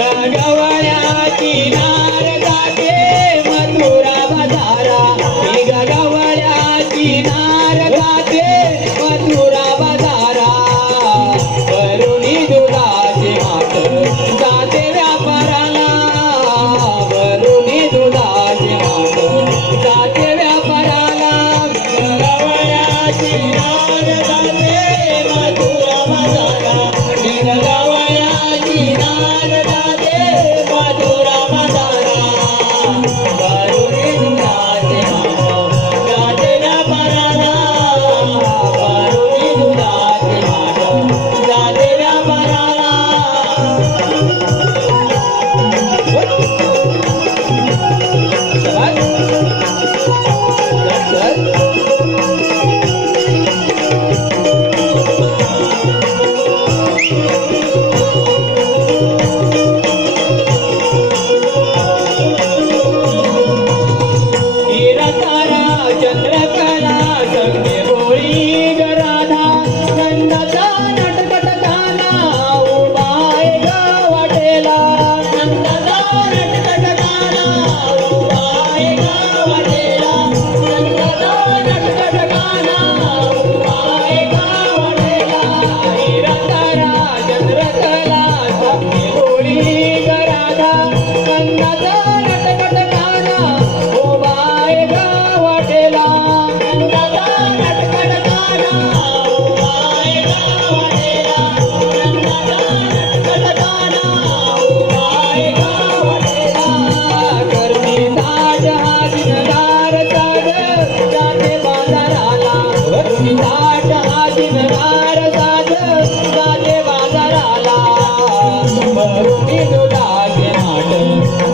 गगवळ्याची नार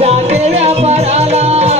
जाते व्यापाराला.